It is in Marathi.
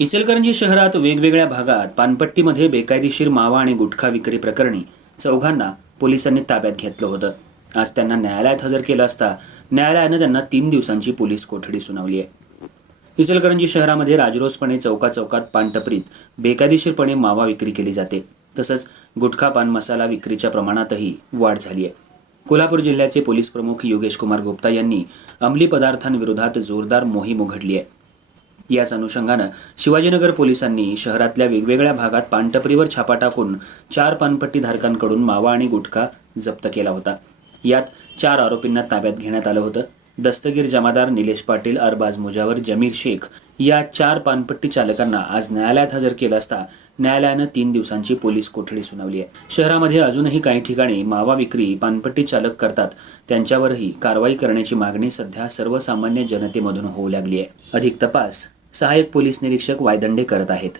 इचलकरंजी शहरात वेगवेगळ्या भागात पानपट्टीमध्ये बेकायदेशीर मावा आणि गुटखा विक्री प्रकरणी चौघांना पोलिसांनी ताब्यात घेतलं होतं. आज त्यांना न्यायालयात हजर केलं असता न्यायालयानं त्यांना तीन दिवसांची पोलीस कोठडी सुनावली आहे. इचलकरंजी शहरामध्ये राजरोसपणे चौका चौकात पानटपरीत बेकायदेशीरपणे मावा विक्री केली जाते. तसंच गुटखा पान मसाला विक्रीच्या प्रमाणातही वाढ झाली आहे. कोल्हापूर जिल्ह्याचे पोलीस प्रमुख योगेश कुमार गुप्ता यांनी अंमली पदार्थांविरोधात जोरदार मोहीम उघडली आहे. याच अनुषंगानं शिवाजीनगर पोलिसांनी शहरातल्या वेगवेगळ्या भागात पानटपरीवर छापा टाकून चार पानपट्टी धारकांकडून मावा आणि गुटखा जप्त केला होता. यात चार आरोपींना ताब्यात घेण्यात आलं होतं. दस्तगीर जमादार निलेश पाटील अरबाज मुजावर जमीर शेख या चार पानपट्टी चालकांना आज न्यायालयात हजर केलं असता न्यायालयानं तीन दिवसांची पोलीस कोठडी सुनावली आहे. शहरामध्ये अजूनही काही ठिकाणी मावा विक्री पानपट्टी चालक करतात. त्यांच्यावरही कारवाई करण्याची मागणी सध्या सर्वसामान्य जनतेमधून होऊ लागली आहे. अधिक तपास सहाय्यक पोलीस निरीक्षक वायदंडे करत आहेत.